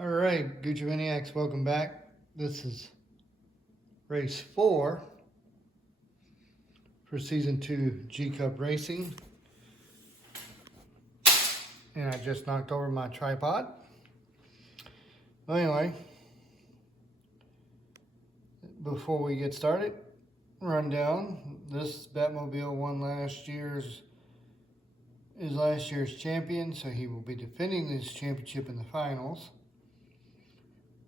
All right, Gucci Maniacs, welcome back. This is race 4 for season 2 G Cup Racing. And I just knocked over my tripod. Well, anyway, before we get started, rundown. This Batmobile won last year's champion, so he will be defending his championship in the finals.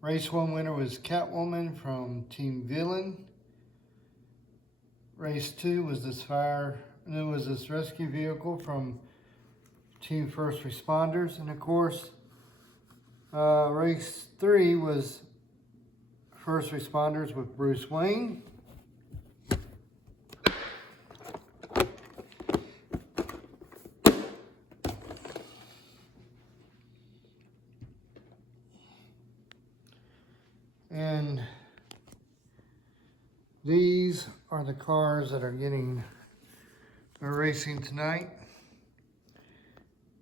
Race 1 winner was Catwoman from Team Villain. Race 2 was this rescue vehicle from Team First Responders. And of course, race 3 was First Responders with Bruce Wayne. And these are the cars that are racing tonight.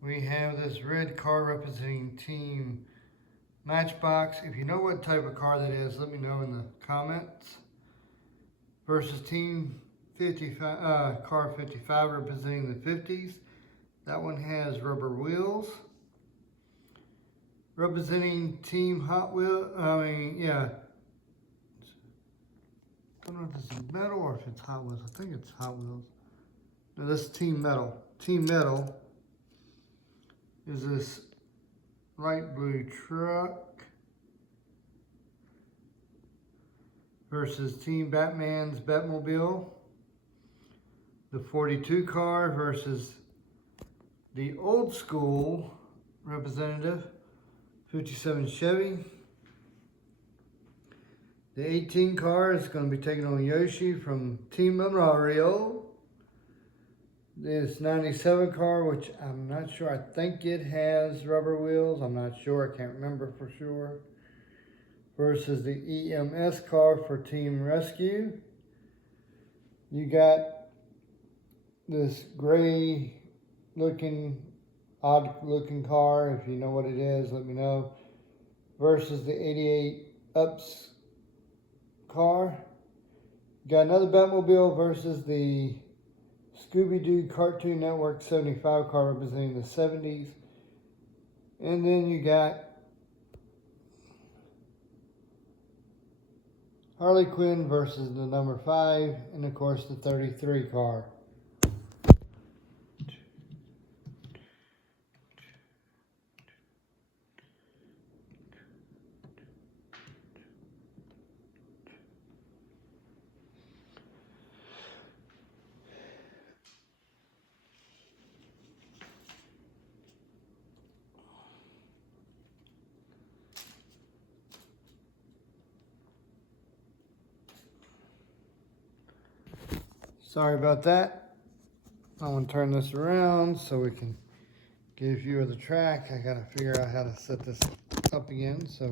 We have this red car representing Team Matchbox. If you know what type of car that is, let me know in the comments. Versus Team 55, car 55 representing the 50s. That one has rubber wheels. Representing Team Hot Wheels, I don't know if this is metal or if it's Hot Wheels. I think it's Hot Wheels. No, this is Team Metal. Team Metal is this light blue truck versus Team Batman's Batmobile. The 42 car versus the old school representative 57 Chevy. The 18 car is going to be taking on Yoshi from Team Mario. This 97 car, which I'm not sure, I think it has rubber wheels. I'm not sure, I can't remember for sure. Versus the EMS car for Team Rescue. You got this gray looking, odd looking car. If you know what it is, let me know. Versus the 88 Ups car. Got another Batmobile versus the Scooby-Doo Cartoon Network 75 car representing the 70s. And then you got Harley Quinn versus the number 5, and of course the 33 car. Sorry about that. I'm going to turn this around so we can get a view of the track. I got to figure out how to set this up again so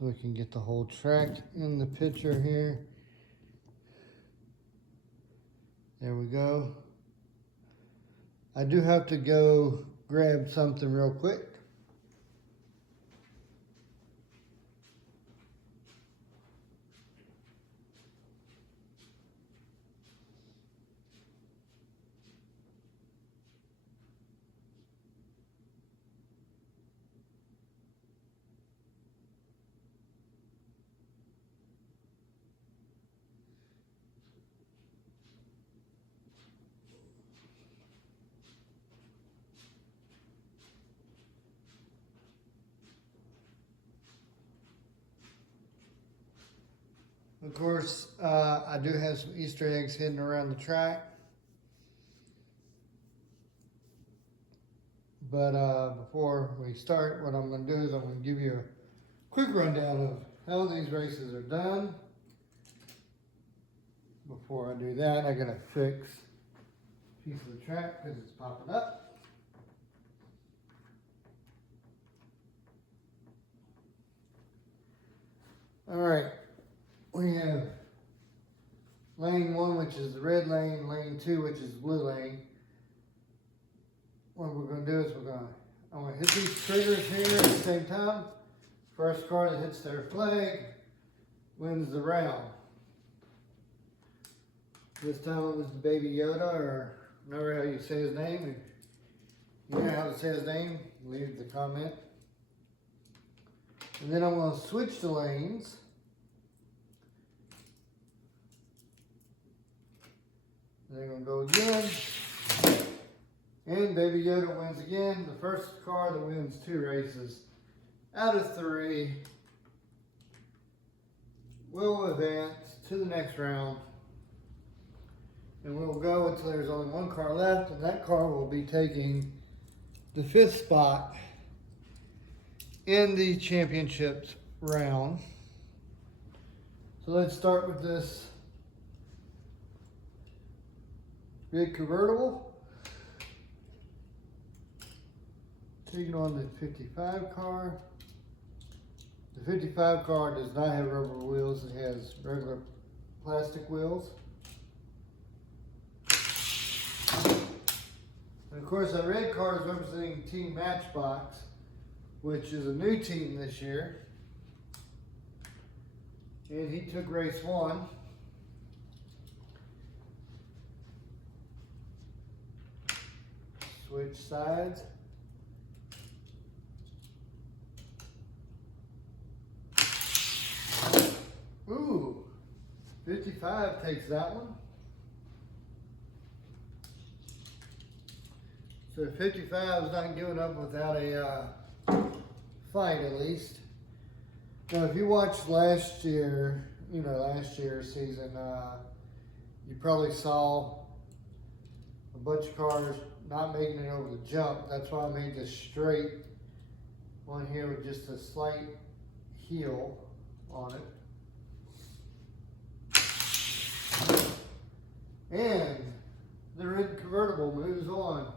we can get the whole track in the picture here. There we go. I do have to go grab something real quick. Of course, I do have some Easter eggs hidden around the track. But before we start, what I'm going to do is I'm going to give you a quick rundown of how these races are done. Before I do that, I got to fix a piece of the track because it's popping up. All right. We have lane 1, which is the red lane, lane 2, which is the blue lane. What we're going to do is I'm going to hit these triggers here at the same time. First car that hits their flag wins the round. This time it was Baby Yoda, or remember how you say his name. If you know how to say his name, leave the comment. And then I'm going to switch the lanes. They're going to go again. And Baby Yoda wins again. The first car that wins 2 races out of 3 will advance to the next round. And we'll go until there's only 1 car left, and that car will be taking the 5th spot in the championships round. So let's start with this big convertible. Taking on the 55 car. The 55 car does not have rubber wheels, it has regular plastic wheels. And of course, that red car is representing Team Matchbox, which is a new team this year. And he took race 1. Switch sides. Ooh, 55 takes that one. So 55 is not giving up without a fight, at least. Now, if you watched last year, last year's season, you probably saw a bunch of cars not making it over the jump. That's why I made this straight one here with just a slight heel on it. And the red convertible moves on.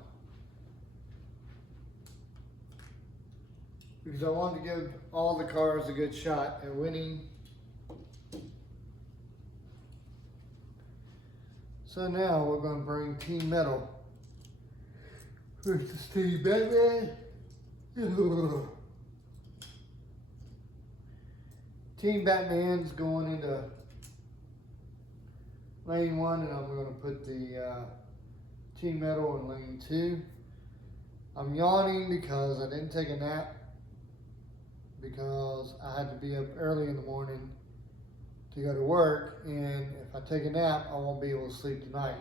Because I wanted to give all the cars a good shot at winning. So now we're going to bring Team Metal versus Team Batman. Team Batman's going into lane 1, and I'm going to put the Team Metal in lane 2. I'm yawning because I didn't take a nap, because I had to be up early in the morning to go to work, and if I take a nap, I won't be able to sleep tonight.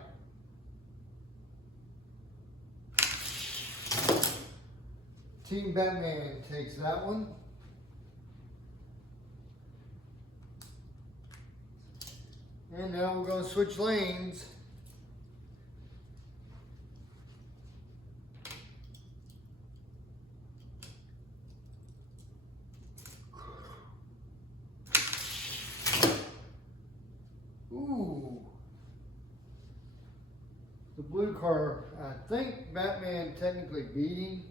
Team Batman takes that one. And now we're going to switch lanes. Ooh. The blue car, I think Batman technically beating.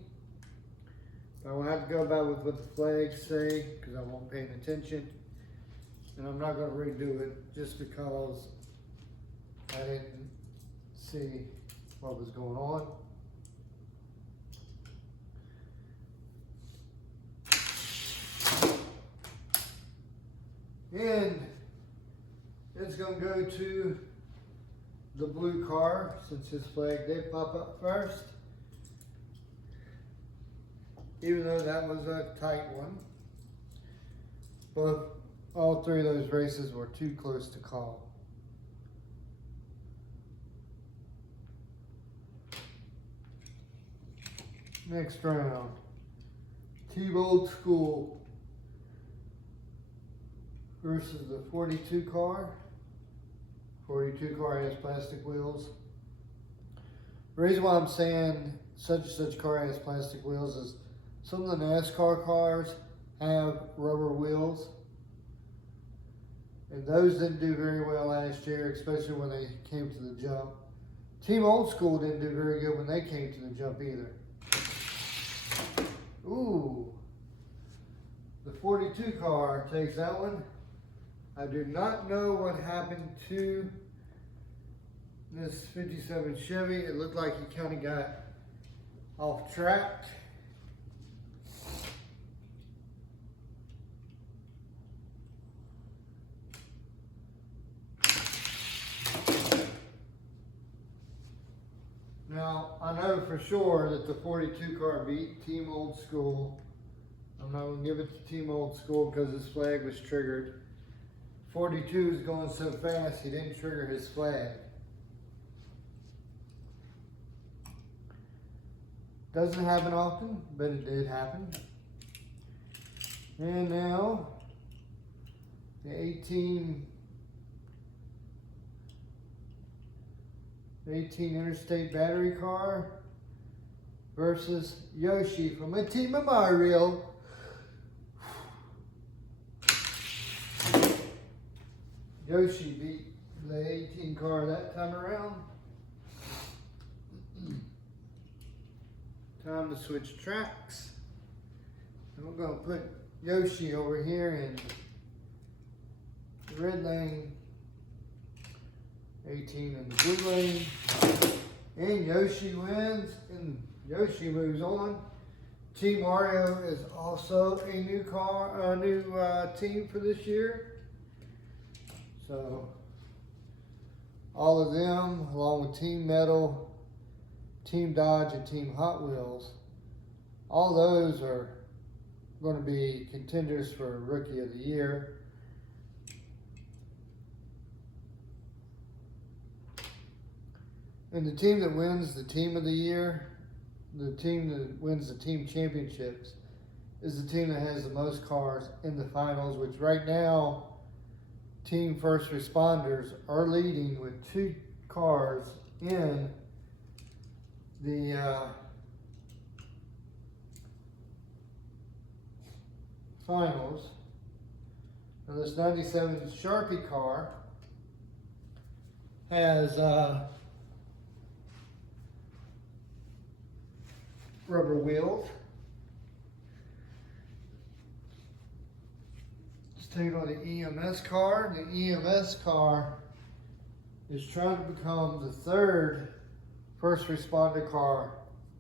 But I will have to go by with what the flags say, because I won't pay attention. And I'm not going to redo it just because I didn't see what was going on. And it's going to go to the blue car, since his flag did pop up first. Even though that was a tight one. But all 3 of those races were too close to call. Next round, Team Old School versus the 42 car. 42 car has plastic wheels. The reason why I'm saying such and such car has plastic wheels is some of the NASCAR cars have rubber wheels. And those didn't do very well last year, especially when they came to the jump. Team Old School didn't do very good when they came to the jump either. Ooh. The 42 car takes that one. I do not know what happened to this 57 Chevy. It looked like he kind of got off track. for sure that the 42 car beat Team Old School. I'm not going to give it to Team Old School because his flag was triggered. 42 is going so fast he didn't trigger his flag. Doesn't happen often, but it did happen. And now the 18 Interstate Battery car versus Yoshi from a Team of Mario. Yoshi beat the 18 car that time around. Time to switch tracks. And we're going to put Yoshi over here in the red lane, 18 in the blue lane, and Yoshi wins, and Yoshi moves on. Team Mario is also a new team for this year. So all of them, along with Team Metal, Team Dodge, and Team Hot Wheels, all those are going to be contenders for Rookie of the Year. And the team that wins the Team of the Year, the team that wins the team championships, is the team that has the most cars in the finals, which right now, Team First Responders are leading with 2 cars in the finals. Now this 97 Sharpie car has rubber wheels. Let's take on the EMS car. The EMS car is trying to become the 3rd first responder car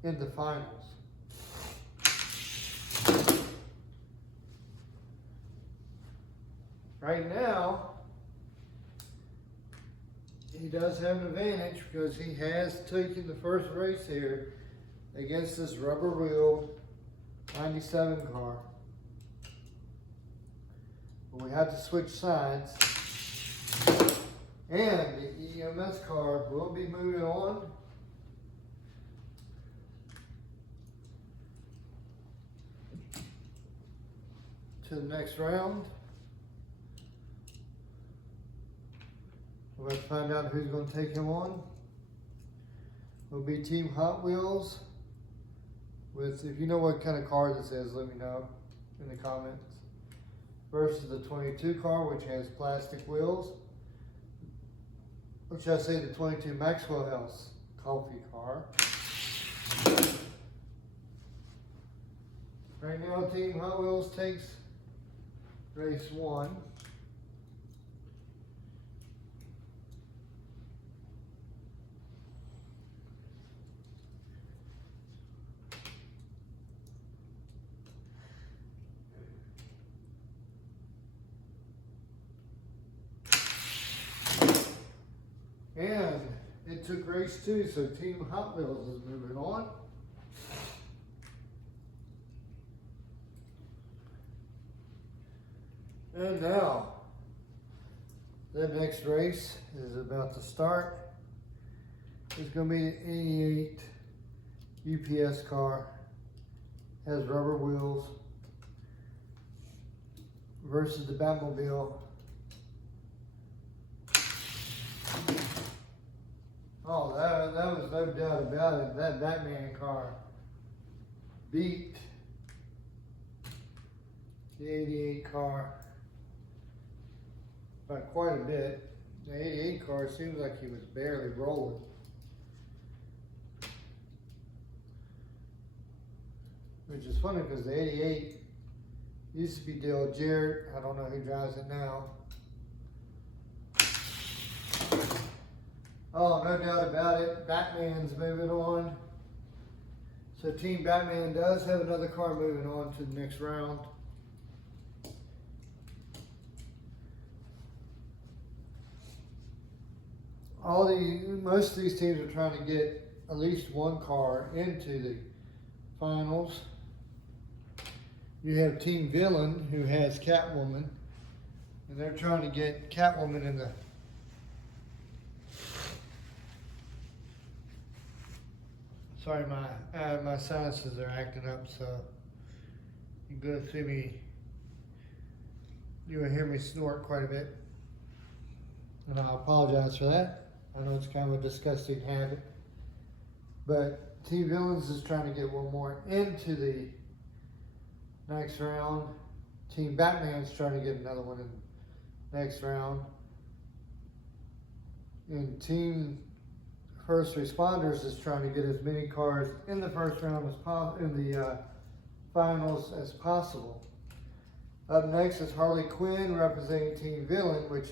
in the finals. Right now, he does have an advantage because he has taken the first race here against this rubber wheel 97 car. But we have to switch sides. And the EMS car will be moving on. To the next round. We'll have to find out who's going to take him on. Will be Team Hot Wheels. If you know what kind of car this is, let me know in the comments. Versus the 22 car, which has plastic wheels. Or should I say the 22 Maxwell House coffee car. Right now, Team Hot Wheels takes race 1. And it took race 2, so Team Hot Wheels is moving on. And now, the next race is about to start. It's going to be an 88 UPS car, has rubber wheels, versus the Batmobile. Oh, that was no doubt about it. That Batman car beat the 88 car by quite a bit. The 88 car seems like he was barely rolling. Which is funny because the 88 used to be Dale Jarrett. I don't know who drives it now. Oh, no doubt about it. Batman's moving on. So Team Batman does have another car moving on to the next round. Most of these teams are trying to get at least one car into the finals. You have Team Villain, who has Catwoman, and they're trying to get Catwoman in the sorry, my sinuses are acting up, so you're gonna see me. You'll hear me snort quite a bit, and I apologize for that. I know it's kind of a disgusting habit, but Team Villains is trying to get one more into the next round. Team Batman's trying to get another one in the next round. And Team First Responders is trying to get as many cars in the first round as in the finals as possible. Up next is Harley Quinn representing Team Villain, which,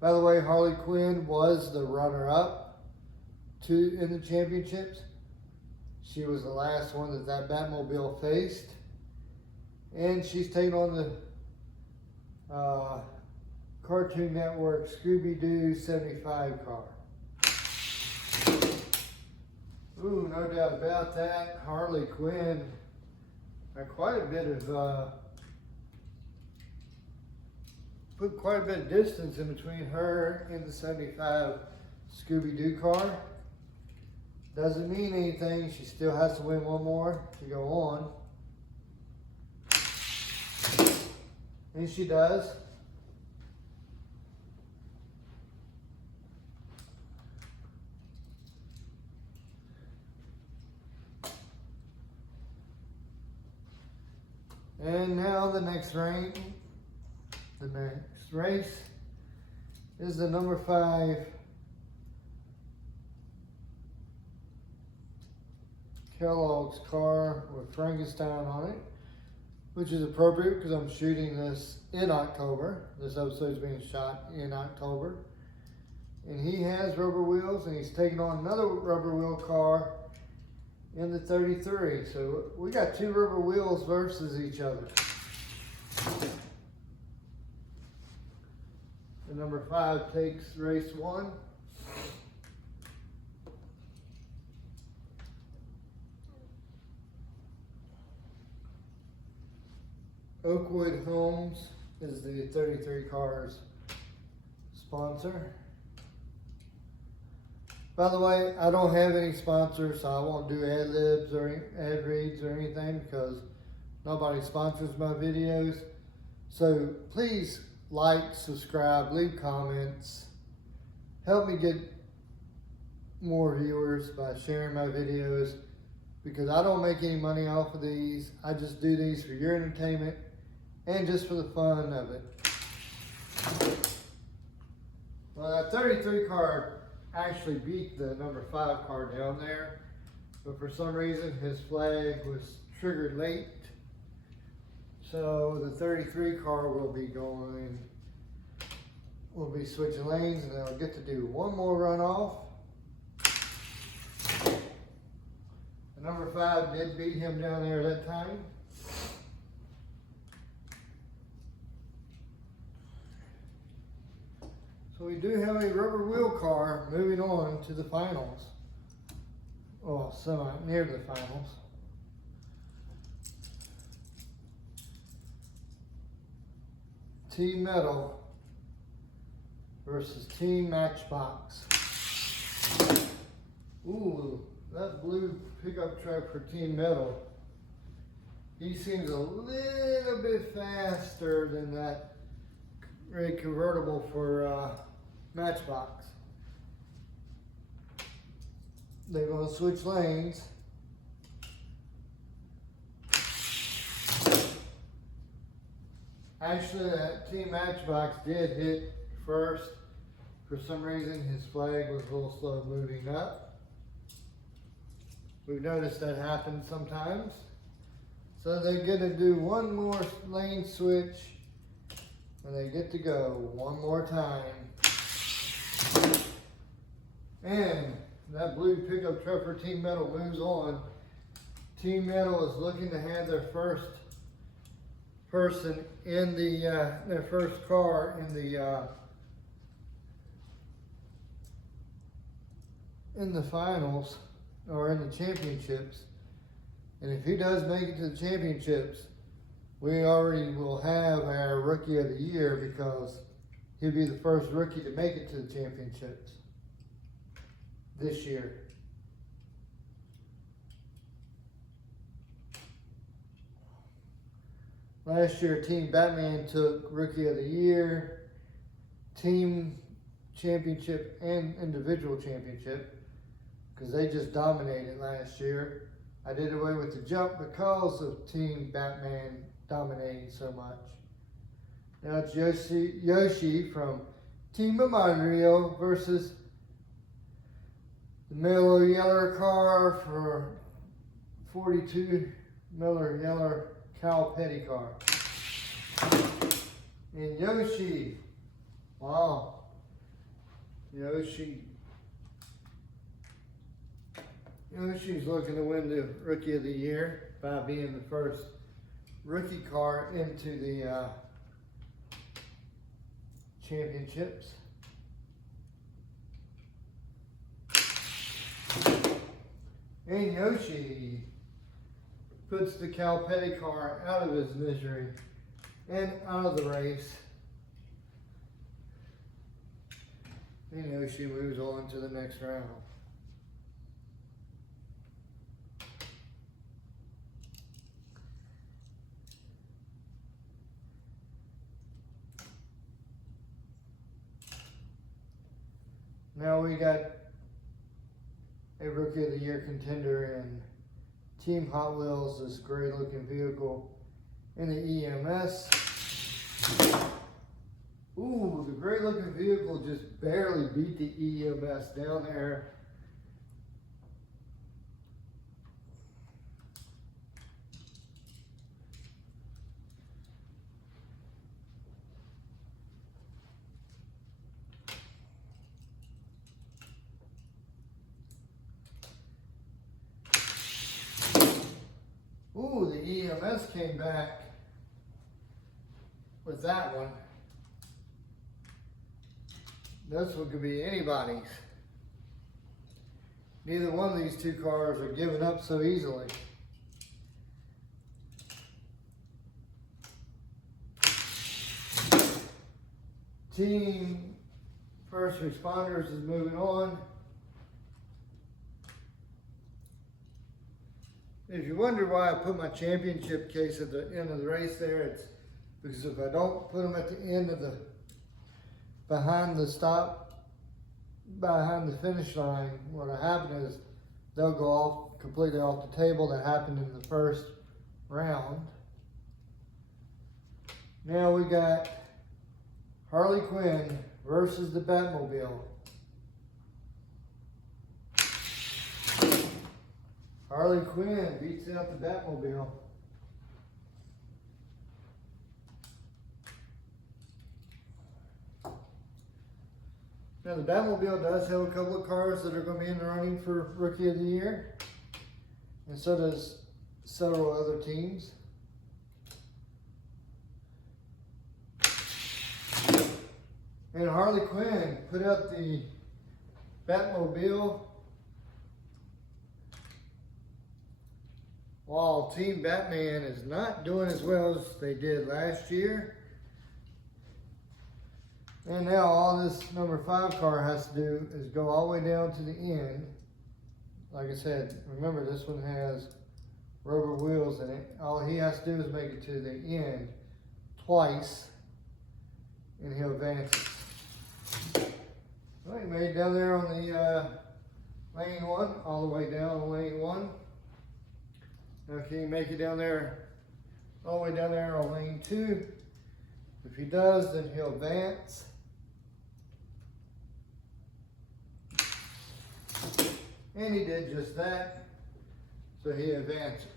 by the way, Harley Quinn was the runner-up in the championships. She was the last one that Batmobile faced. And she's taking on the Cartoon Network Scooby-Doo 75 car. Ooh, no doubt about that. Harley Quinn had quite a bit of put quite a bit of distance in between her and the 75 Scooby-Doo car. Doesn't mean anything. She still has to win one more to go on. And she does. And now the next race is the number 5 Kellogg's car with Frankenstein on it, which is appropriate because I'm shooting this in October. This episode is being shot in October. And he has rubber wheels, and he's taking on another rubber wheel car in the 33. So we got 2 rubber wheels versus each other. The number 5 takes race 1. Oakwood Homes is the 33 cars sponsor. By the way, I don't have any sponsors, so I won't do ad libs or ad reads or anything because nobody sponsors my videos. So please like, subscribe, leave comments. Help me get more viewers by sharing my videos because I don't make any money off of these. I just do these for your entertainment and just for the fun of it. Well, that 33 car actually beat the number 5 car down there, but for some reason his flag was triggered late. So the 33 car will be switching lanes, and they'll get to do one more runoff. The number 5 did beat him down there that time. So we do have a rubber wheel car moving on to the finals. Well, near the finals. Team Metal versus Team Matchbox. Ooh, that blue pickup truck for Team Metal. He seems a little bit faster than that red convertible for Matchbox. They're going to switch lanes. Actually, that Team Matchbox did hit first. For some reason, his flag was a little slow moving up. We've noticed that happens sometimes. So they're going to do one more lane switch, and they get to go one more time. And that blue pickup truck for Team Metal moves on. Team Metal is looking to have their first person in the their first car in the finals. or in the championships. And if he does make it to the championships, we already will have our Rookie of the Year, because he'll be the first rookie to make it to the championships this year. Last year, Team Batman took Rookie of the Year, Team Championship, and Individual Championship, because they just dominated last year. I did away with the jump because of Team Batman dominating so much. Now it's Yoshi from Team Mario versus the Miller Yeller car for 42 Miller Yeller Cal Petty car. And Yoshi, wow, Yoshi's looking to win the Rookie of the Year by being the first rookie car into the championships. And Yoshi puts the Cal Petty car out of his misery and out of the race. And Yoshi moves on to the next round. Now we got a Rookie of the Year contender in Team Hot Wheels, this great looking vehicle in the EMS. Ooh, the great looking vehicle just barely beat the EMS down there. Ooh, the EMS came back with that one. This one could be anybody's. Neither one of these two cars are giving up so easily. Team First Responders is moving on. If you wonder why I put my championship case at the end of the race there, it's because if I don't put them at the end of the, behind the finish line, what'll happen is they'll go off, completely off the table. That happened in the first round. Now we got Harley Quinn versus the Batmobile. Harley Quinn beats out the Batmobile. Now the Batmobile does have a couple of cars that are going to be in the running for Rookie of the Year. And so does several other teams. And Harley Quinn put out the Batmobile while Team Batman is not doing as well as they did last year. And now all this number 5 car has to do is go all the way down to the end. Like I said, remember this one has rubber wheels in it. All he has to do is make it to the end twice and he'll advance it. Well, he made it down there on the lane 1, all the way down on lane 1. Now can he make it down there, all the way down there on lane 2? If he does, then he'll advance. And he did just that, so he advances.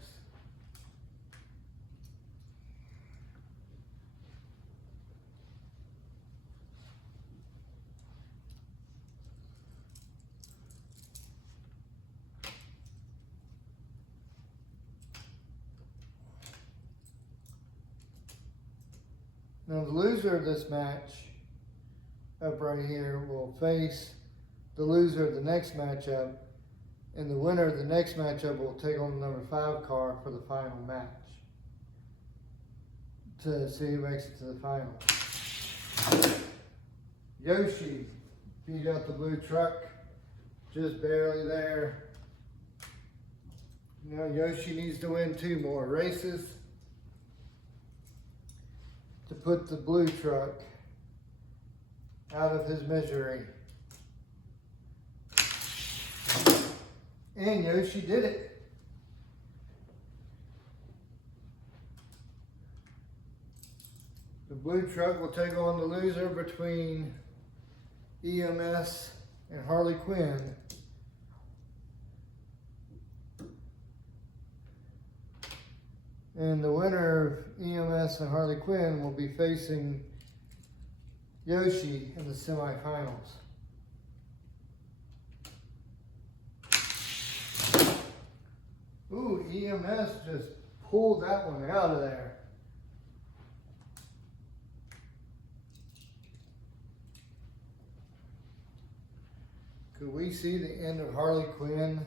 Now the loser of this match up right here will face the loser of the next matchup And the winner of the next matchup will take on the number 5 car for the final match to see who makes it to the final. Yoshi beat out the blue truck, just barely there. You know, Yoshi needs to win 2 more races to put the blue truck out of his misery. And Yoshi did it. The blue truck will take on the loser between EMS and Harley Quinn. And the winner of EMS and Harley Quinn will be facing Yoshi in the semifinals. Ooh, EMS just pulled that one out of there. Could we see the end of Harley Quinn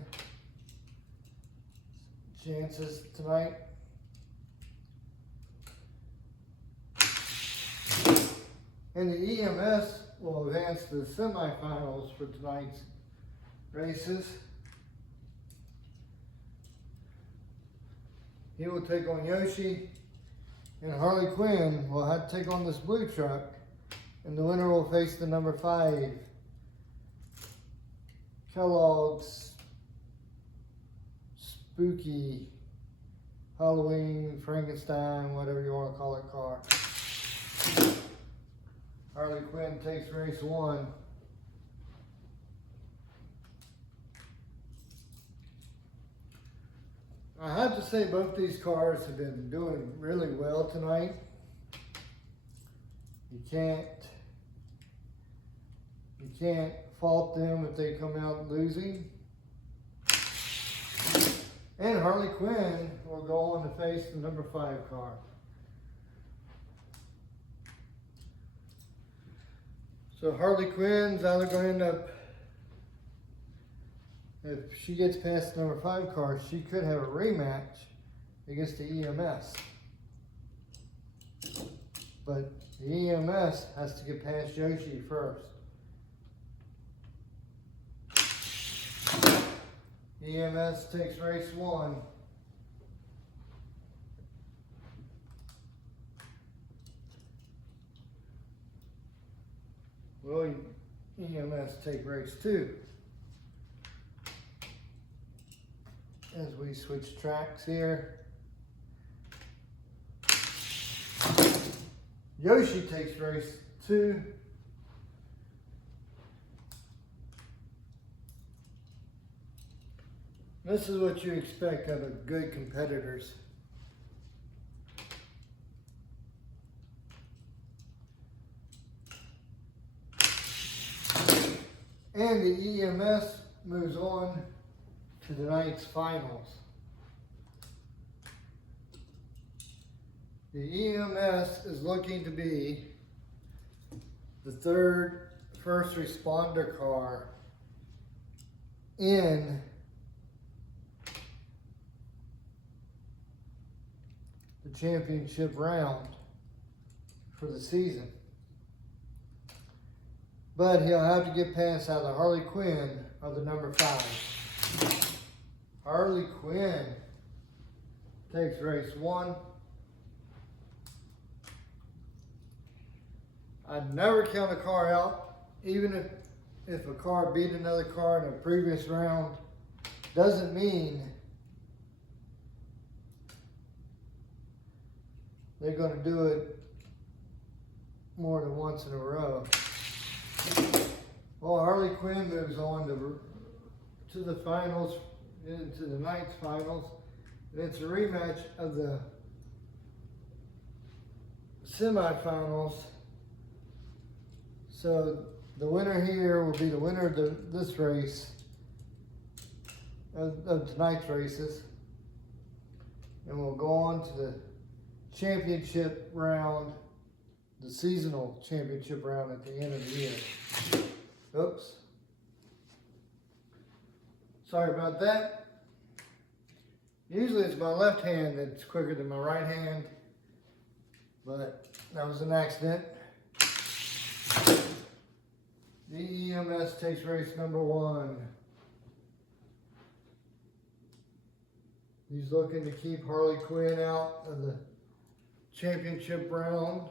chances tonight? And the EMS will advance to the semifinals for tonight's races. He will take on Yoshi, and Harley Quinn will have to take on this blue truck, and the winner will face the number 5 Kellogg's Spooky Halloween Frankenstein, whatever you want to call it, car. Harley Quinn takes race 1. I have to say both these cars have been doing really well tonight. You can't fault them if they come out losing. And Harley Quinn will go on to face the number 5 car. So Harley Quinn's either going to end up, if she gets past the number 5 car, she could have a rematch against the EMS. But the EMS has to get past Yoshi first. EMS takes race 1. Will EMS take race 2? As we switch tracks here. Yoshi takes race 2. This is what you expect out of good competitors. And the EMS moves on to tonight's finals. The EMS is looking to be the 3rd first responder car in the championship round for the season. But he'll have to get past either Harley Quinn or the number 5. Harley Quinn takes race 1. I'd never count a car out, even if a car beat another car in a previous round. Doesn't mean they're going to do it more than once in a row. Well, Harley Quinn moves on to the finals, into the night's finals. And it's a rematch of the semifinals. So the winner here will be the winner of this race, of tonight's races. And we'll go on to the championship round, the seasonal championship round at the end of the year. Oops. Sorry about that. Usually it's my left hand that's quicker than my right hand, but that was an accident. The EMS takes race number 1. He's looking to keep Harley Quinn out of the championship round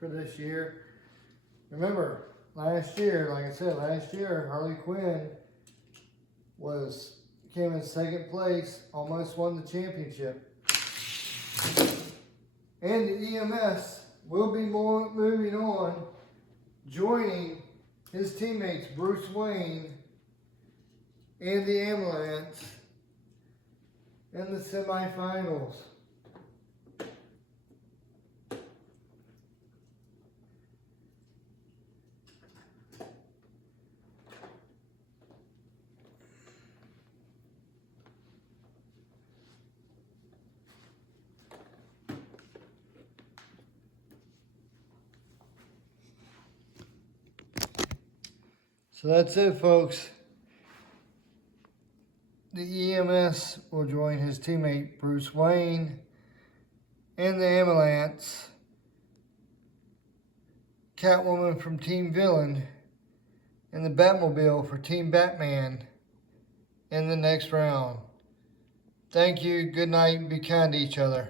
for this year. Remember, last year, like I said, Harley Quinn came in second place, almost won the championship. And the EMS will be moving on, joining his teammates Bruce Wayne and the Ambulance in the semifinals. So that's it, folks. The EMS will join his teammate Bruce Wayne and the Ambulance, Catwoman from Team Villain, and the Batmobile for Team Batman in the next round. Thank you, good night, be kind to each other.